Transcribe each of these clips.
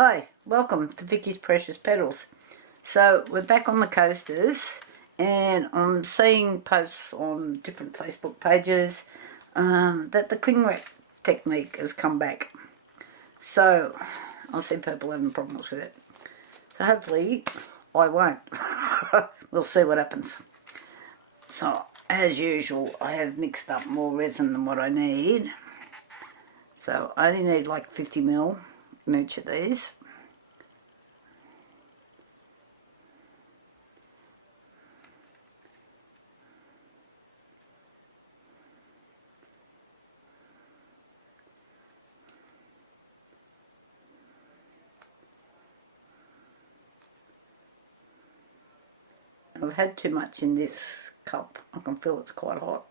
Hi, welcome to Vicky's Precious Petals. So we're back on the coasters and I'm seeing posts on different Facebook pages that the cling wrap technique has come back. So I see people having problems with it. So hopefully I won't. We'll see what happens. So as usual I have mixed up more resin than what I need. So I only need like 50ml in each of these. I've had too much in this cup. I can feel it's quite hot.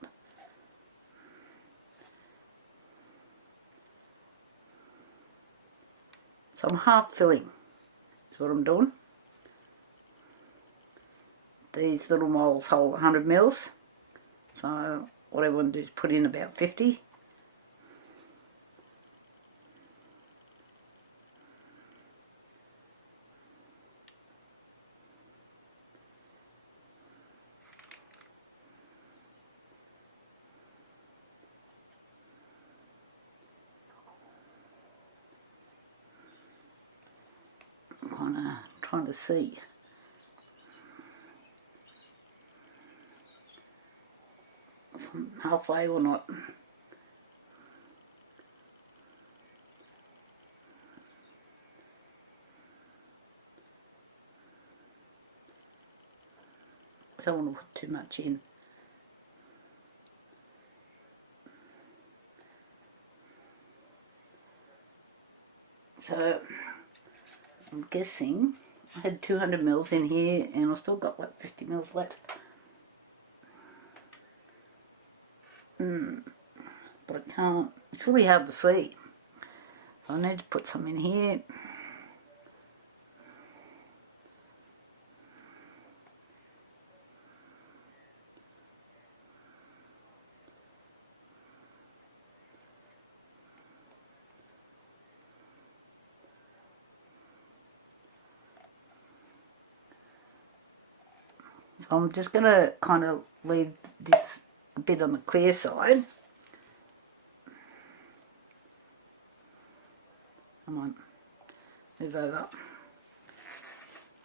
So I'm half filling, is what I'm doing. These little moulds hold 100 mils. So what I want to do is put in about 50. I'm kind of trying to see. If I'm halfway or not. I don't want to put too much in. So I'm guessing I had 200 mils in here and I've still got like 50 mils left. But I can't, it's really hard to see. So I need to put some in here. So I'm just going to kind of leave this a bit on the clear side. Come on, move over.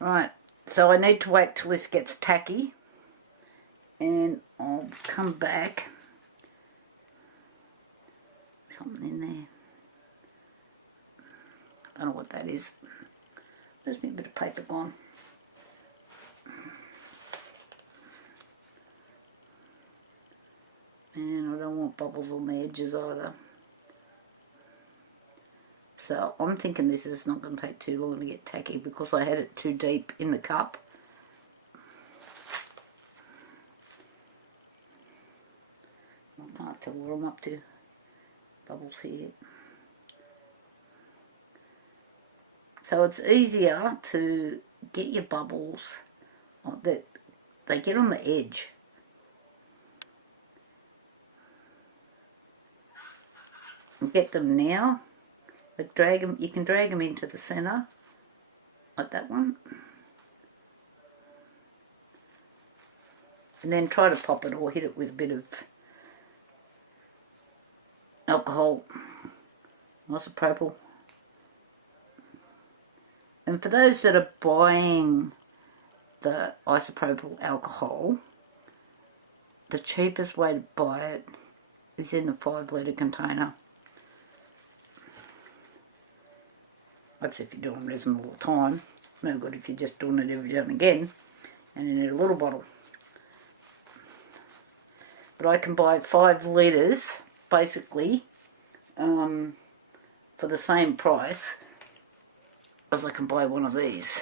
Right, so I need to wait till this gets tacky and I'll come back. Something in there. I don't know what that is. There's me a bit of paper gone. And I don't want bubbles on the edges either. So I'm thinking this is not going to take too long to get tacky because I had it too deep in the cup. I can't tell what I'm up to. Bubbles here. So it's easier to get your bubbles that they get on the edge. Get them now, but drag them. You can drag them into the center, like that one, and then try to pop it or hit it with a bit of alcohol, isopropyl. And for those that are buying the isopropyl alcohol, the cheapest way to buy it is in the 5-litre container. That's if you're doing resin all the time. No good if you're just doing it every now and again. And you need a little bottle. But I can buy 5 litres, basically, for the same price as I can buy one of these.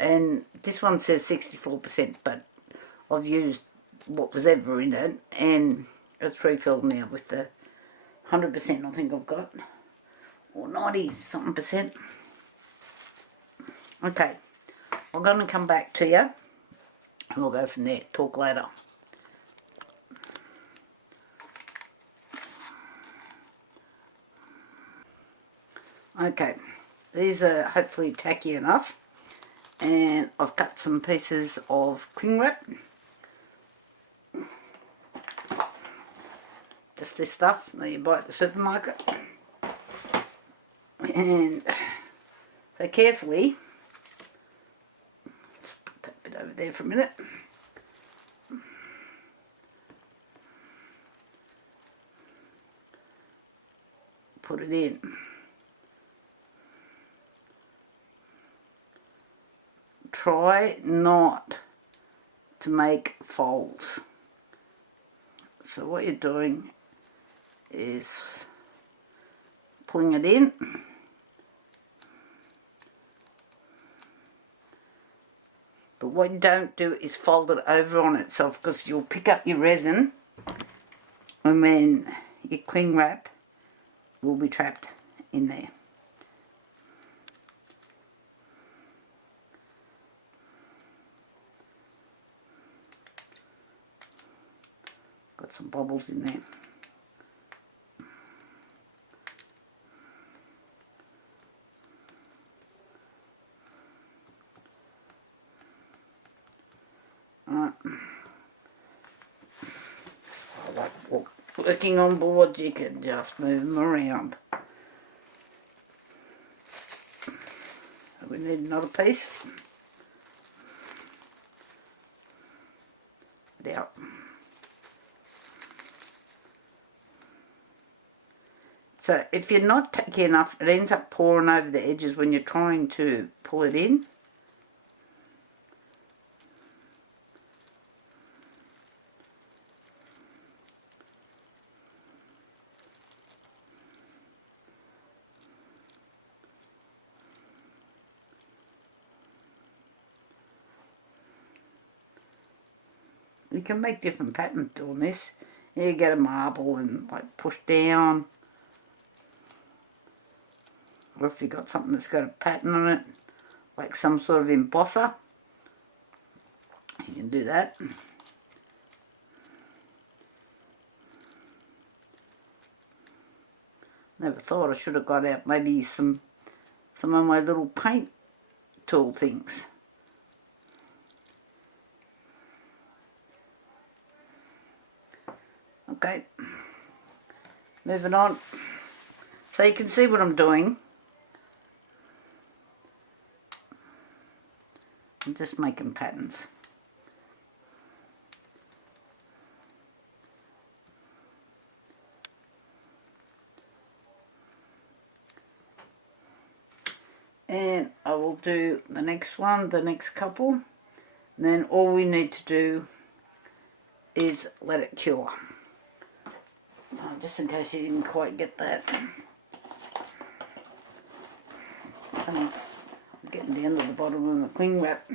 And this one says 64%, but I've used what was ever in it. And it's refilled now with the 100% I think I've got. Or 90-something percent. Okay, I'm going to come back to you and we'll go from there. Talk later. Okay, These are hopefully tacky enough. And I've cut some pieces of cling wrap. Just this stuff that you buy at the supermarket. And so carefully, put that bit over there for a minute. Put it in. Try not to make folds. So what you're doing is pulling it in, but what you don't do is fold it over on itself, because you'll pick up your resin and then your cling wrap will be trapped in there. Got some bubbles in there. Like working on boards, you can just move them around. We need another piece. Get out. So if you're not tacky enough, it ends up pouring over the edges when you're trying to pull it in. You can make different patterns doing this. You get a marble and like push down. Or if you've got something that's got a pattern on it, like some sort of embosser, you can do that. Never thought I should have got out maybe some of my little paint tool things. Okay, moving on. So you can see what I'm doing. I'm just making patterns. And I will do the next one, the next couple. And then all we need to do is let it cure. Just in case you didn't quite get that. I'm getting down to the bottom of the cling wrap.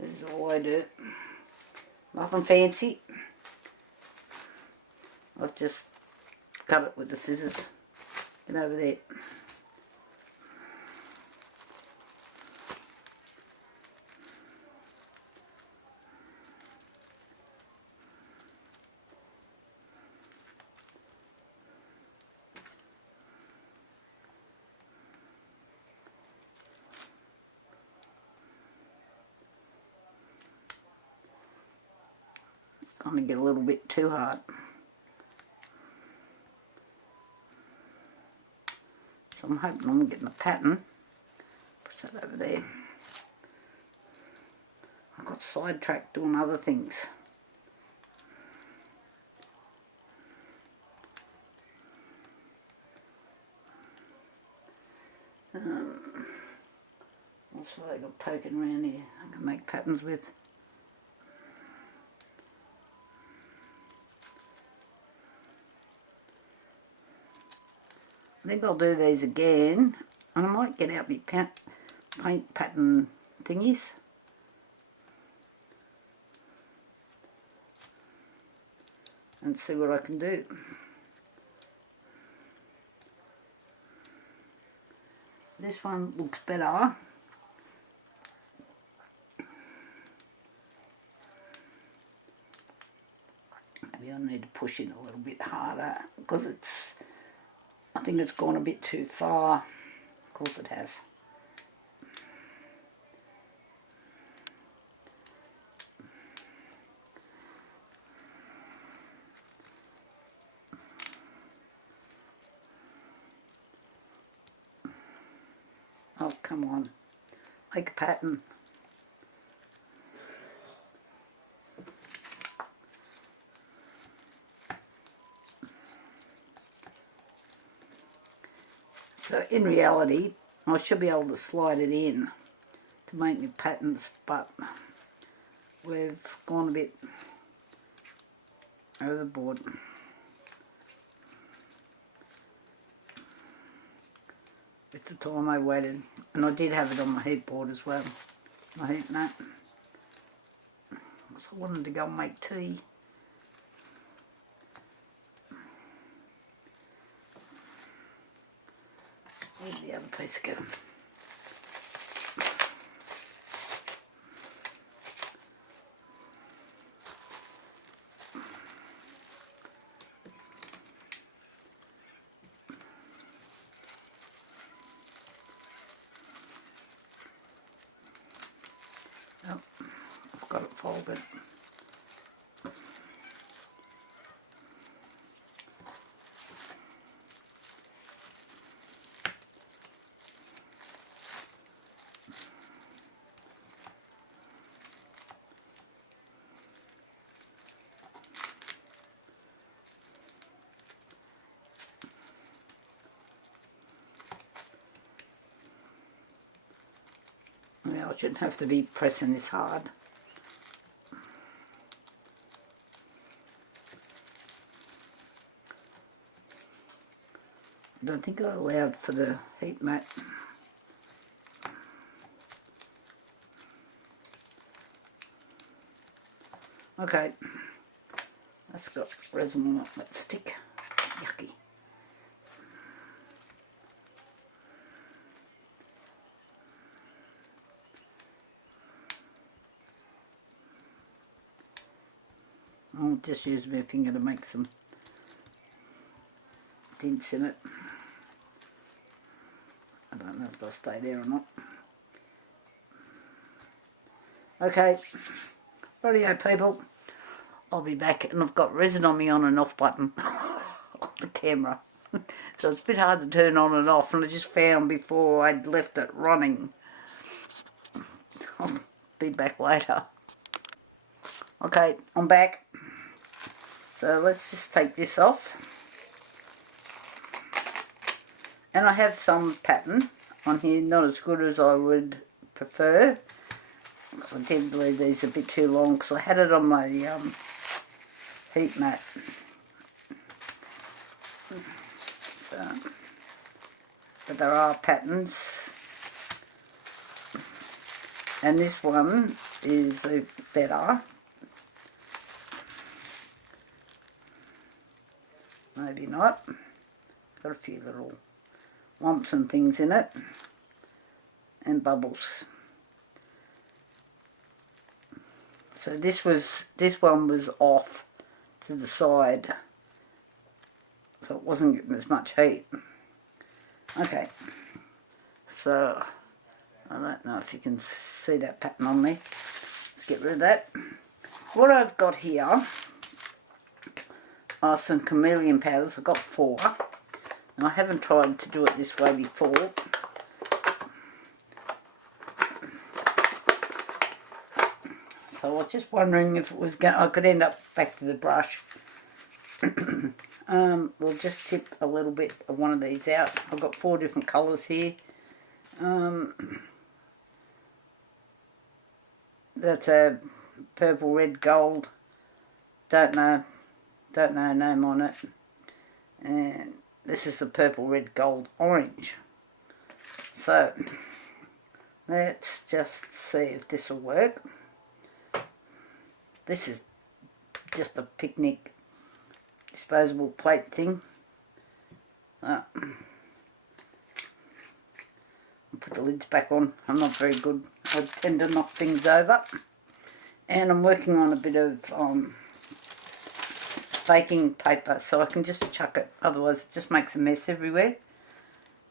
This is all I do. Nothing fancy. I've just cut it with the scissors. Get over there. It's going to get a little bit too hard. So I'm hoping I'm getting a pattern. Put that over there. I got sidetracked doing other things. That's what I got poking around here. I can make patterns with. I think I'll do these again, and I might get out my paint pattern thingies. And see what I can do. This one looks better. Maybe I need to push it a little bit harder because I think it's gone a bit too far. Of course it has. Oh, come on. Make a pattern. So in reality, I should be able to slide it in to make me patterns, but we've gone a bit overboard. With the time I waited, and I did have it on my heat board as well, my heat mat. So I wanted to go and make tea. Where'd the other piece go? Oh, I've got it folded. Now I shouldn't have to be pressing this hard. I don't think I allowed for the heat mat. Okay, that's got resin on it. Let's stick. Yucky. I'll just use my finger to make some dents in it. I don't know if they'll stay there or not. Okay, rightio people, I'll be back, and I've got resin on my on and off button on the camera. So it's a bit hard to turn on and off, and I just found before I'd left it running. I'll be back later. Okay, I'm back. So let's just take this off. And I have some pattern on here, not as good as I would prefer. I did leave these a bit too long because I had it on my heat mat. So, but there are patterns. And this one is better. Maybe not. Got a few little lumps and things in it. And bubbles. So this one was off to the side, so it wasn't getting as much heat. Okay, so I don't know if you can see that pattern on there. Let's get rid of that. What I've got here are some chameleon powders. I've got 4, and I haven't tried to do it this way before. So I was just wondering if it was I could end up back to the brush. We'll just tip a little bit of one of these out. I've got 4 different colours here. That's a purple, red, gold. Don't know name on it. And this is the purple, red, gold, orange. So let's just see if this will work. This is just a picnic disposable plate thing. I'll put the lids back on. I'm not very good. I tend to knock things over. And I'm working on a bit of baking paper so I can just chuck it, otherwise it just makes a mess everywhere.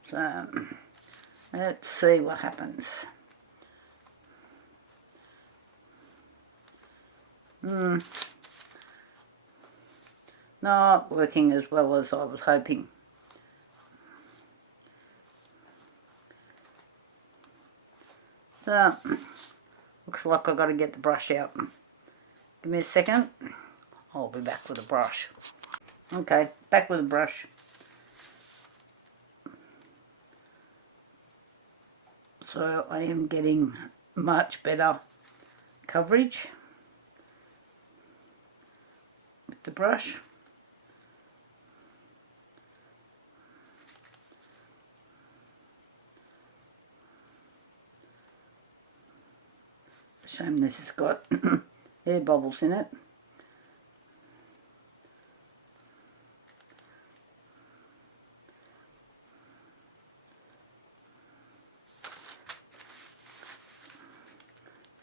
So let's see what happens. Not working as well as I was hoping. So looks like I've got to get the brush out. Give me a second. I'll be back with a brush. Okay, back with a brush. So I am getting much better coverage with the brush. Shame this has got air bubbles in it.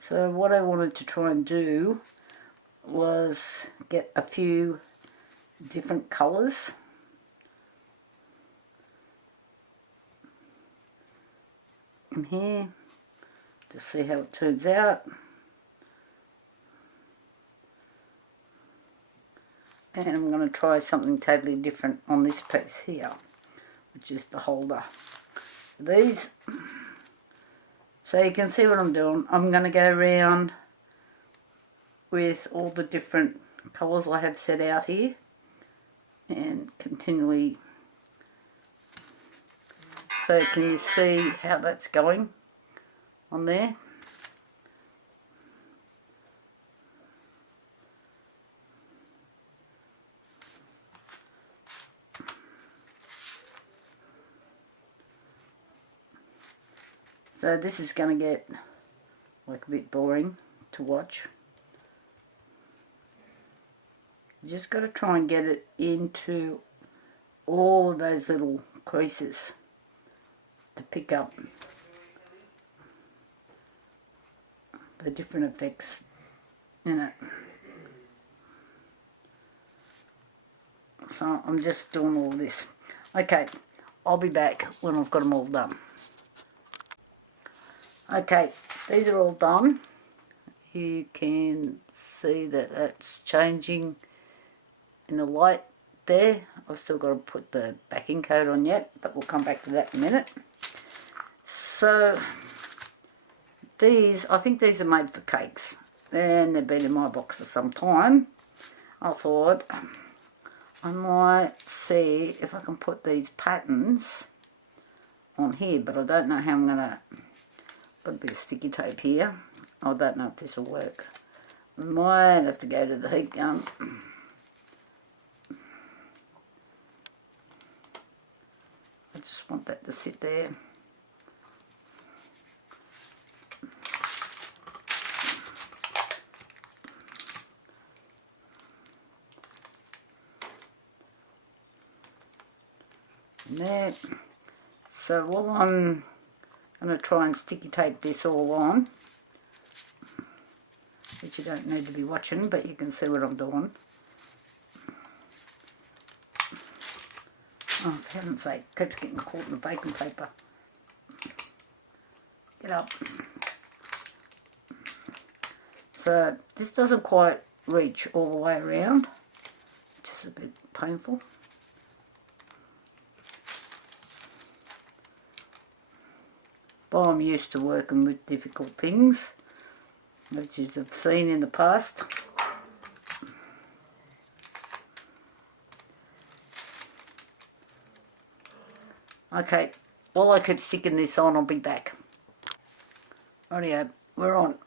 So what I wanted to try and do was get a few different colours. In here, to see how it turns out. And I'm going to try something totally different on this piece here, which is the holder for these. So you can see what I'm doing. I'm going to go around with all the different colours I have set out here and continually. So can you see how that's going on there? So this is going to get like a bit boring to watch. You just got to try and get it into all of those little creases to pick up the different effects in it. So I'm just doing all this. Okay, I'll be back when I've got them all done. Okay, these are all done. You can see that that's changing in the light there. I've still got to put the backing coat on yet, but we'll come back to that in a minute. So these, I think these are made for cakes, and they've been in my box for some time. I thought I might see if I can put these patterns on here, but I don't know how I'm going to. Got a bit of sticky tape here. I don't know if this will work. I might have to go to the heat gun. I just want that to sit there. And there. So while I'm going to try and sticky tape this all on, which you don't need to be watching, but you can see what I'm doing. Oh, for heaven's sake, keeps getting caught in the baking paper. Get up. So this doesn't quite reach all the way around, which is a bit painful. But I'm used to working with difficult things, which you've seen in the past. Okay, while I keep sticking this on, I'll be back. Rightio, we're on.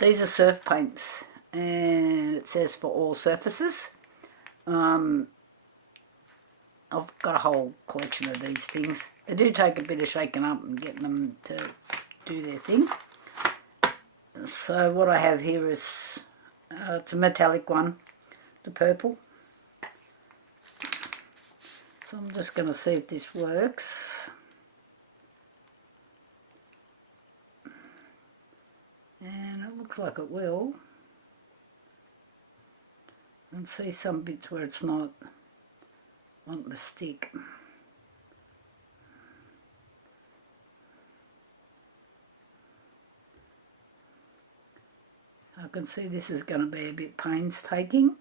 These are surf paints, and it says for all surfaces. I've got a whole collection of these things. They do take a bit of shaking up and getting them to do their thing. So what I have here is, it's a metallic one, the purple. So I'm just going to see if this works. And it looks like it will. can see some bits where it's not wanting to stick. I can see this is going to be a bit painstaking.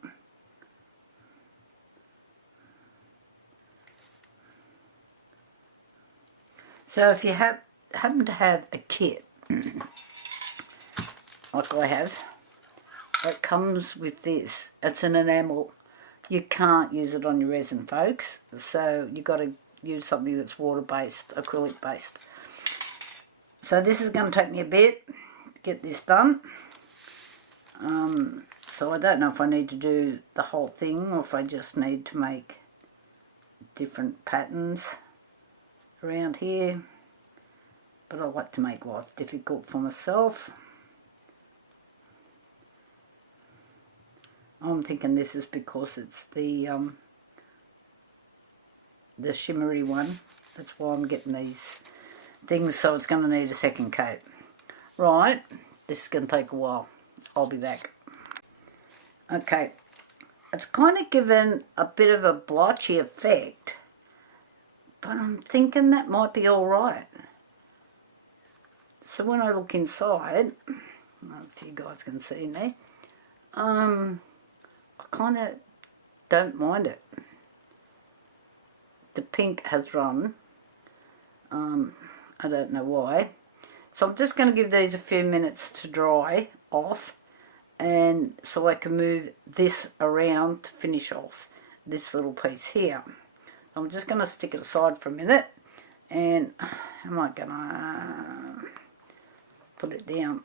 So if you happen to have a kit, like I have, that comes with this, it's an enamel. You can't use it on your resin, folks, so you've got to use something that's water-based, acrylic-based. So this is going to take me a bit to get this done. So I don't know if I need to do the whole thing or if I just need to make different patterns around here, but I like to make life difficult for myself. I'm thinking this is because it's the shimmery one. That's why I'm getting these things, so it's going to need a second coat. Right, this is going to take a while. I'll be back. Okay, it's kind of given a bit of a blotchy effect, but I'm thinking that might be alright. So when I look inside, I don't know if you guys can see in there, I kind of don't mind it. The pink has run. I don't know why. So I'm just going to give these a few minutes to dry off, and so I can move this around to finish off this little piece here. I'm just going to stick it aside for a minute, and am I going to put it down?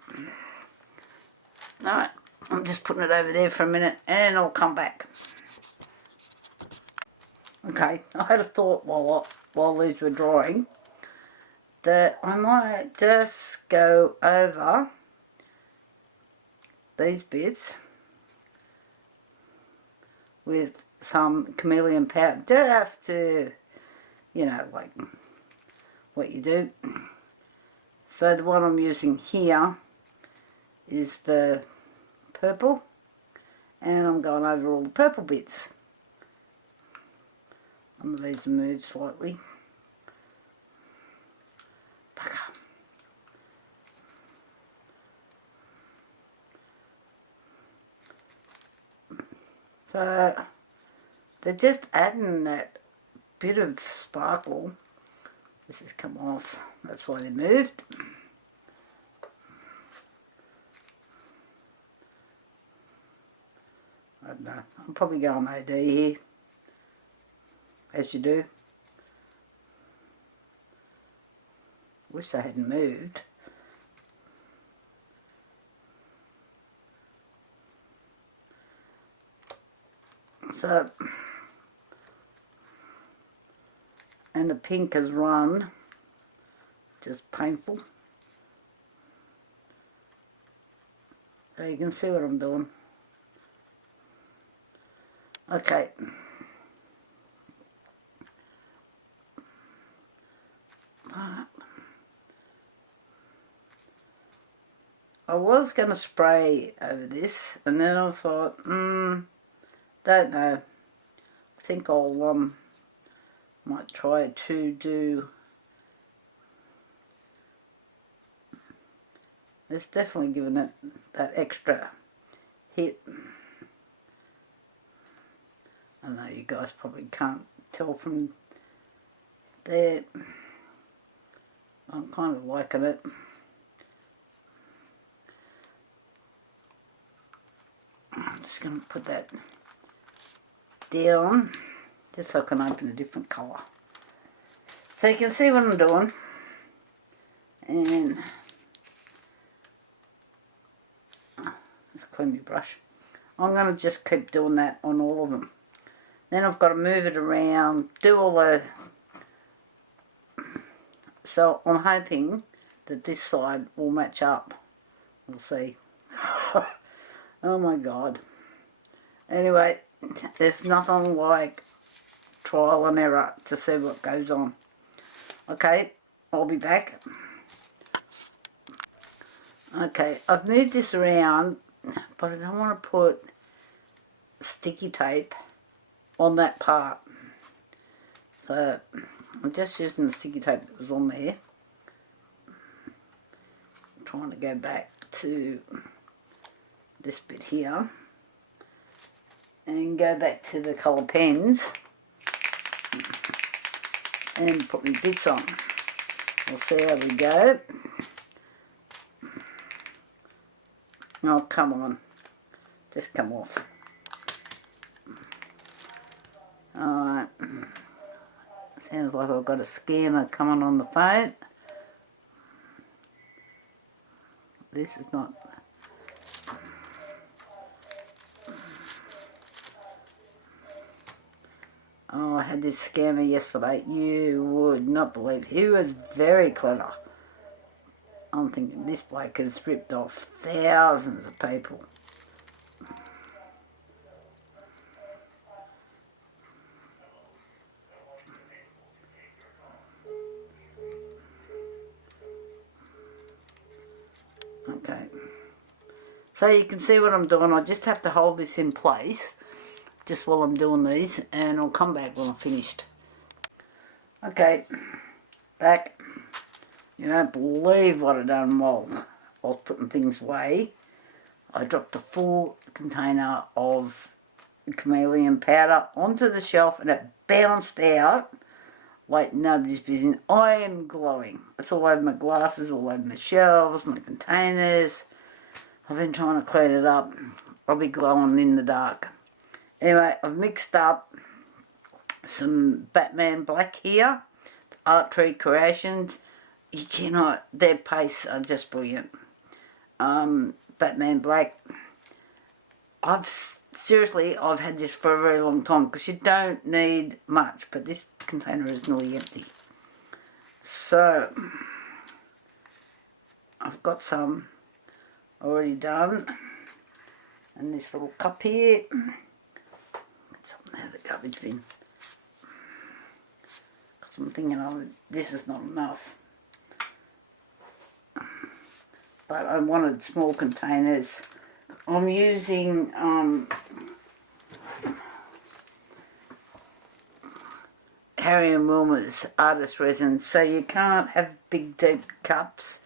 Alright, I'm just putting it over there for a minute and I'll come back. Okay, I had a thought while these were drying that I might just go over these bits with some chameleon powder, just to, you know, like what you do. So the one I'm using here is the purple, and I'm going over all the purple bits. Some of these move slightly. So they're just adding that bit of sparkle. This has come off, that's why they moved. I don't know, I'm probably going OD here, as you do. Wish they hadn't moved. So, and the pink has run, just painful. So you can see what I'm doing. Okay. I was going to spray over this, and then I thought, don't know. I think I'll might try to do. It's definitely given it that extra hit. I know you guys probably can't tell from there. I'm kind of liking it. I'm just going to put that down just so I can open a different colour. So you can see what I'm doing. And let's clean my brush. I'm going to just keep doing that on all of them. Then I've got to move it around, do all the... So I'm hoping that this side will match up. We'll see. Oh my God. Anyway, there's nothing like trial and error to see what goes on. Okay, I'll be back. Okay, I've moved this around, but I don't want to put sticky tape on that part. So I'm just using the sticky tape that was on there. I'm trying to go back to this bit here and go back to the colour pens and put my bits on. We'll see how we go. Oh, come on. Just come off. Alright. Sounds like I've got a scammer coming on the phone. This is not... Oh, I had this scammer yesterday. You would not believe. He was very clever. I'm thinking this bloke has ripped off thousands of people. Okay. So you can see what I'm doing. I just have to hold this in place just while I'm doing these, and I'll come back when I'm finished. Okay, back. You don't believe what I done while I was putting things away. I dropped a full container of chameleon powder onto the shelf and it bounced out like nobody's business. I am glowing. It's all over my glasses, all over my shelves, my containers. I've been trying to clean it up. I'll be glowing in the dark. Anyway, I've mixed up some Batman Black here, Art Tree Creations. You cannot, their pastes are just brilliant. Batman Black. I've had this for a very long time because you don't need much, but this container is nearly empty. So, I've got some already done. And this little cup here. It's up there, the garbage bin. Because I'm thinking, oh, this is not enough. But I wanted small containers. I'm using Harry and Wilmer's artist resin, so you can't have big deep cups.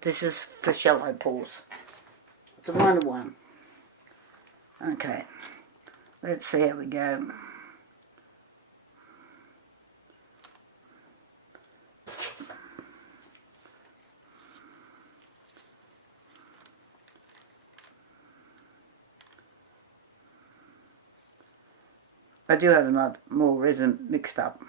This is for shallow pours. It's a 1-to-1. Okay, let's see how we go. I do have more resin mixed up.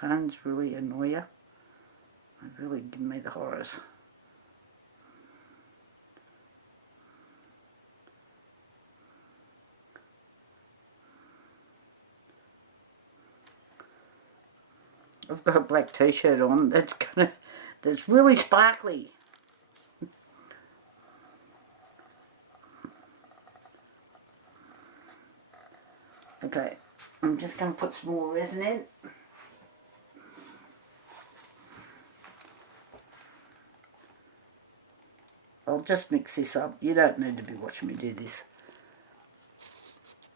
Phones really annoy you. They really give me the horrors. I've got a black t-shirt on that's really sparkly. Okay, I'm just going to put some more resin in. I'll just mix this up. You don't need to be watching me do this.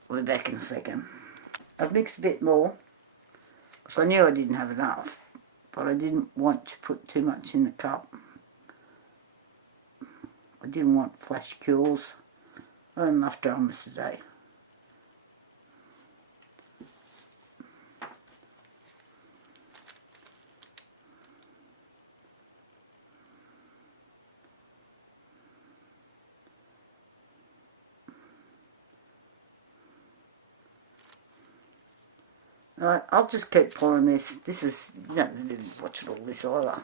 We'll be back in a second. I've mixed a bit more. So I knew I didn't have enough, but I didn't want to put too much in the cup. I didn't want flash cures. I had enough dramas today. Alright, I'll just keep pouring this. This is, you don't need to watch all this either.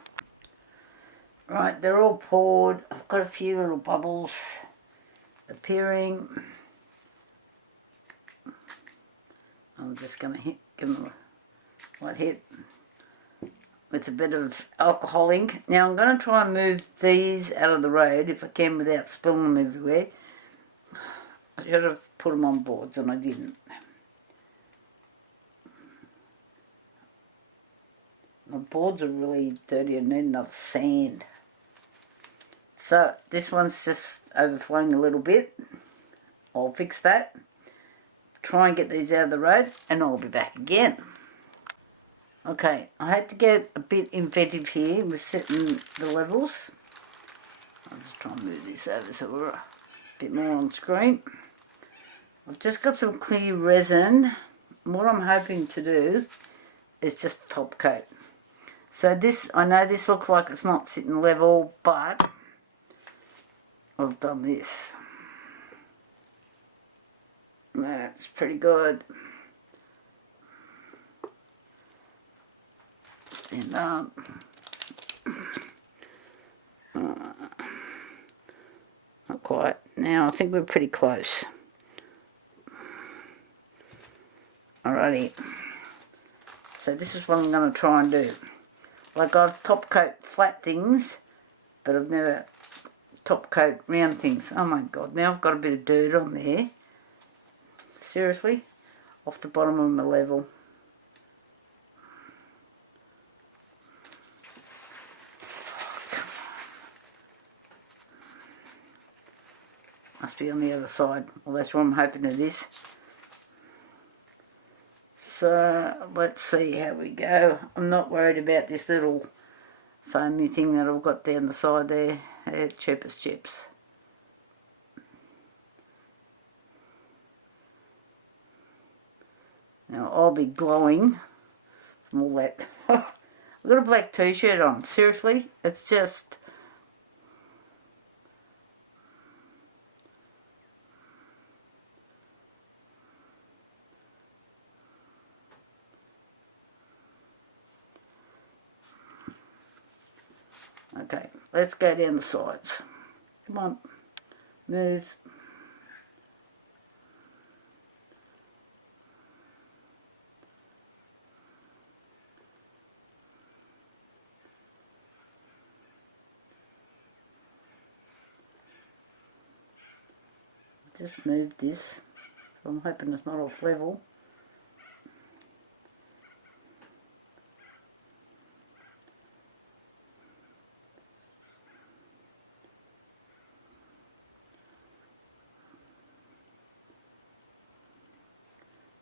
Right, they're all poured. I've got a few little bubbles appearing. I'm just going to give them a light hit with a bit of alcohol ink. Now I'm going to try and move these out of the road if I can without spilling them everywhere. I should have put them on boards and I didn't. boards are really dirty and need another sand. So this one's just overflowing a little bit. I'll fix that. Try and get these out of the road and I'll be back again. Okay, I had to get a bit inventive here with setting the levels. I'll just try and move this over so we're a bit more on screen. I've just got some clear resin. What I'm hoping to do is just top coat. So this, I know this looks like it's not sitting level, but I've done this. That's pretty good. Stand up. Not quite. Now I think we're pretty close. Alrighty. So this is what I'm going to try and do. Like I've top coat flat things, but I've never top coat round things. Oh my god, now I've got a bit of dirt on there. Seriously? Off the bottom of my level. Must be on the other side. Well, that's what I'm hoping it is. So, let's see how we go. I'm not worried about this little foamy thing that I've got down the side there. They're cheap as chips. Now, I'll be glowing from all that. I've got a black t-shirt on. Seriously? It's just... Okay, let's go down the sides. Come on, move. Just move this. I'm hoping it's not off level.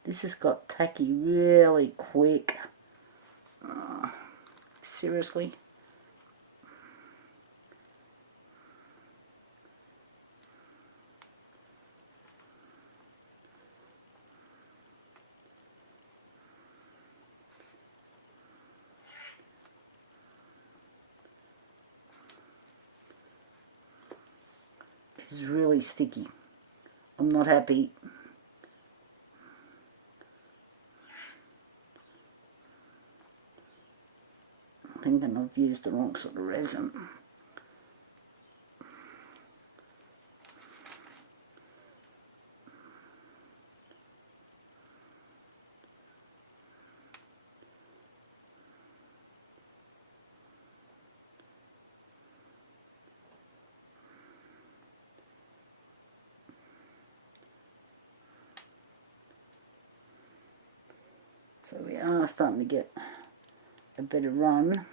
This has got tacky really quick. Seriously? It's really sticky. I'm not happy. Thinking I've used the wrong sort of resin. So we are starting to get a better run.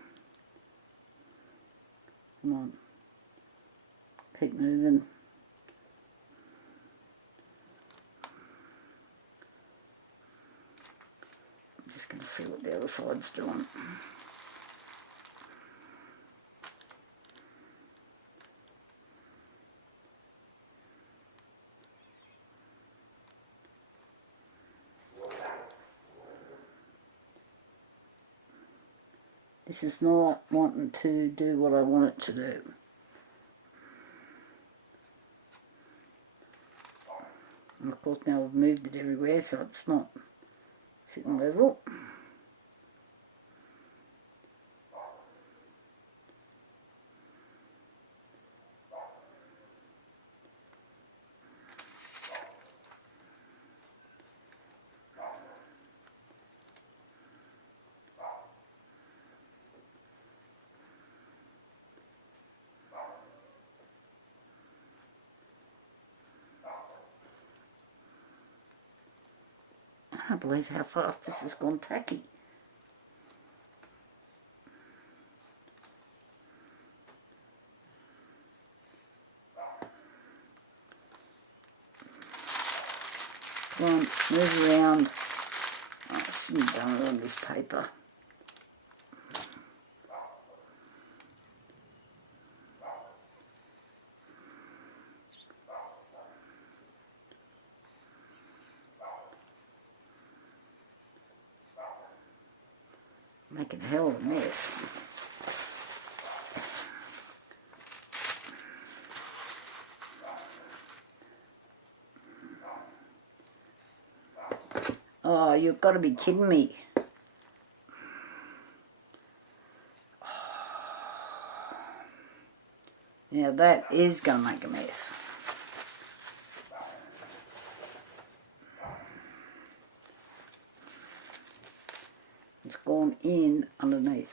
Come on, keep moving. I'm just going to see what the other side's doing. This is not wanting to do what I want it to do. And of course now I've moved it everywhere so it's not sitting level. I can't believe how fast this has gone tacky. Go on, move around. Oh, I shouldn't have done it on this paper. Making a hell of a mess. Oh, you've got to be kidding me. Now that is going to make a mess. It's gone in underneath.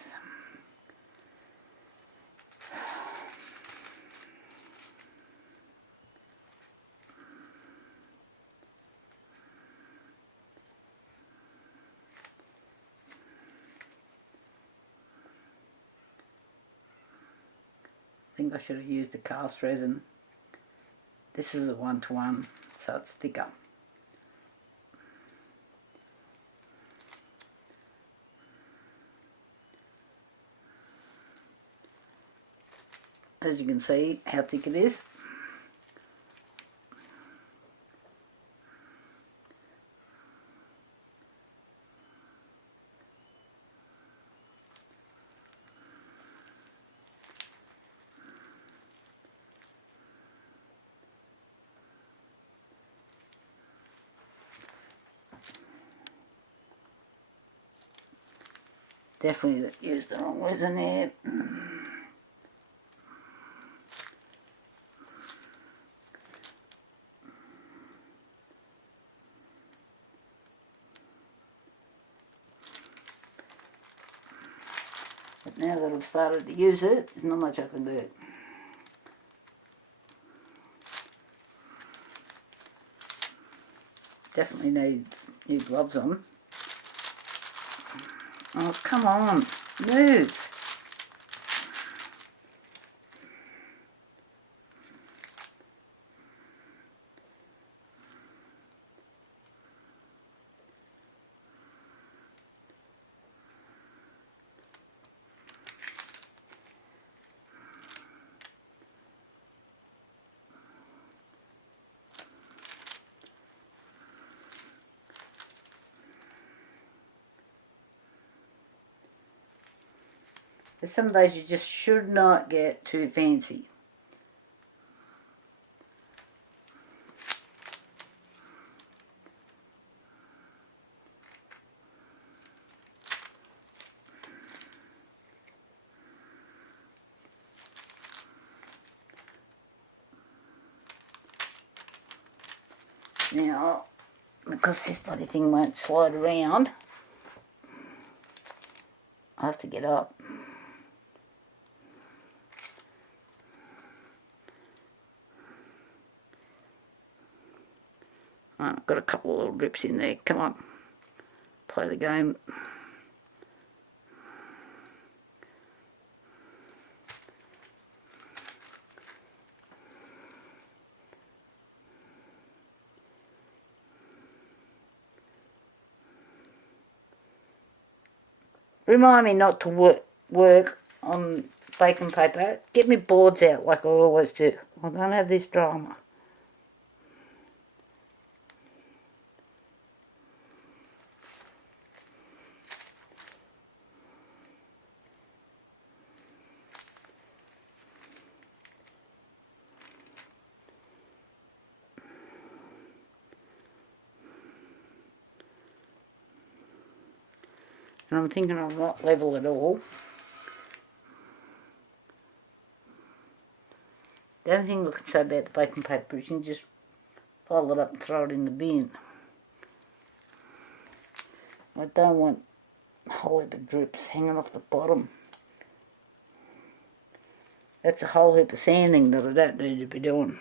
I think I should have used the cast resin. This is a 1-to-1, so it's thicker. As you can see how thick it is. Definitely used the wrong resin there. But now that I've started to use it, there's not much I can do. Definitely need new gloves on. Oh, come on, move. There's some days you just should not get too fancy. Now, because this bloody thing won't slide around, I have to get up. Right, I've got a couple of little drips in there. Come on, play the game. Remind me not to work on baking paper. Get me boards out like I always do. I don't have this drama. And I'm thinking I'm not level at all. The only thing I can say about the baking paper is you can just fold it up and throw it in the bin. I don't want a whole heap of drips hanging off the bottom. That's a whole heap of sanding that I don't need to be doing.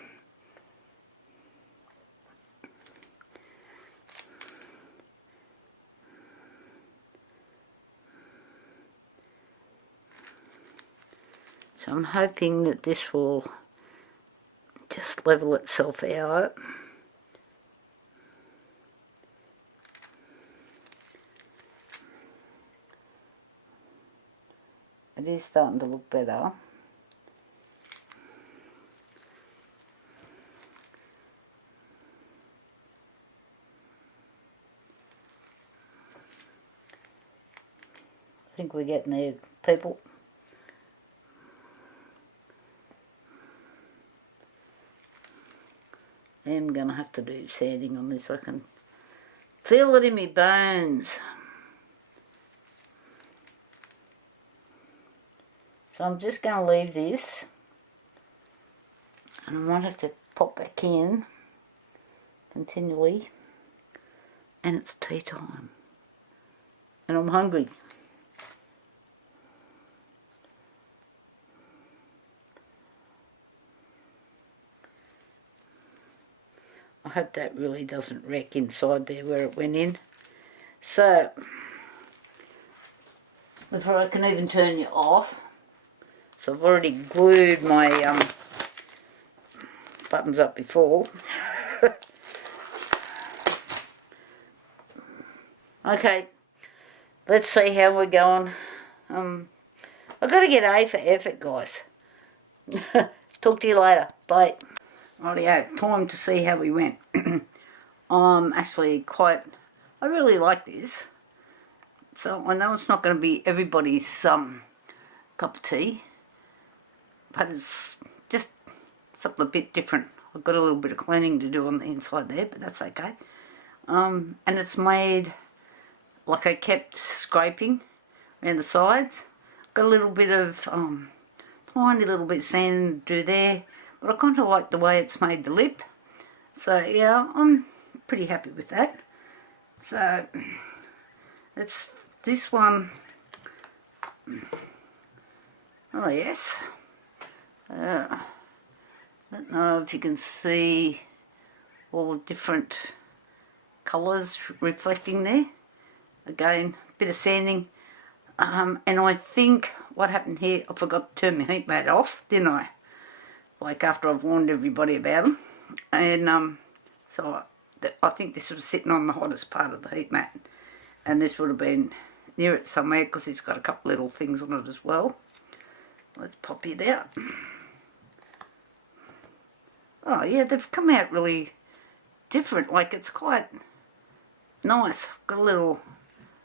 So I'm hoping that this will just level itself out. It is starting to look better. I think we're getting there, people. I am going to have to do sanding on this. I can feel it in my bones. So I'm just going to leave this. And I might have to pop back in continually. And it's tea time. And I'm hungry. I hope that really doesn't wreck inside there where it went in. So, before I can even turn you off, so I've already glued my buttons up before. Okay, let's see how we're going. I've got to get A for effort, guys. Talk to you later. Bye. Rightio, time to see how we went. Actually I really like this. So I know it's not going to be everybody's cup of tea, but it's just something a bit different. I've got a little bit of cleaning to do on the inside there, but that's okay. And it's made like I kept scraping around the sides. Got a little bit of tiny little bit of sand to do there, but I kind of like the way it's made the lip. So yeah, I'm pretty happy with that. So it's this one. Oh yes. I don't know if you can see all the different colours reflecting there. Again, bit of sanding. And I think what happened here, I forgot to turn my heat mat off, didn't I? Like after I've warned everybody about them. And so I think this was sitting on the hottest part of the heat mat. And this would have been near it somewhere because it's got a couple little things on it as well. Let's pop it out. Oh yeah, they've come out really different. Like it's quite nice. Got a little,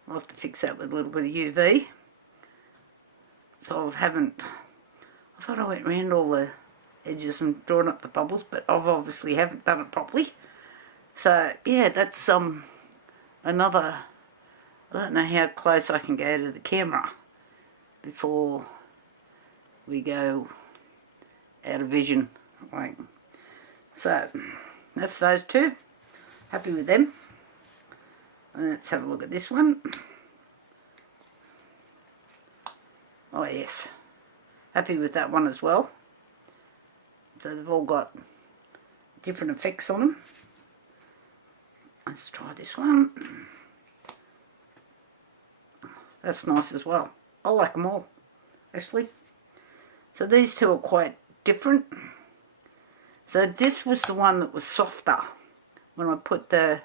I'll have to fix that with a little bit of UV. So I thought I went round all the edges and drawn up the bubbles, but I've obviously haven't done it properly. So yeah, that's another, I don't know how close I can go to the camera before we go out of vision. Like, so that's those two. Happy with them. And let's have a look at this one. Oh yes, happy with that one as well. So they've all got different effects on them. Let's try this one. That's nice as well. I like them all, actually. So these two are quite different. So this was the one that was softer when I put the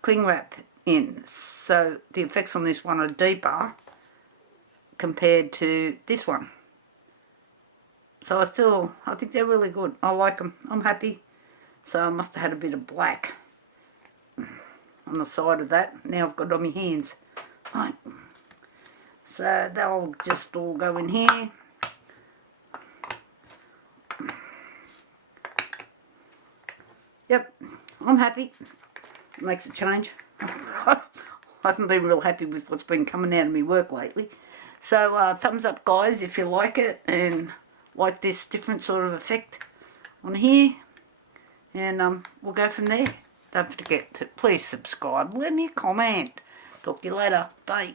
cling wrap in. So the effects on this one are deeper compared to this one. So I think they're really good. I like them. I'm happy. So I must have had a bit of black on the side of that. Now I've got it on my hands. Right. So they'll just all go in here. Yep, I'm happy. It makes a change. I haven't been real happy with what's been coming out of my work lately. So thumbs up, guys, if you like it and like this different sort of effect on here. And we'll go from there. Don't forget to please subscribe. Leave me a comment. Talk to you later. Bye.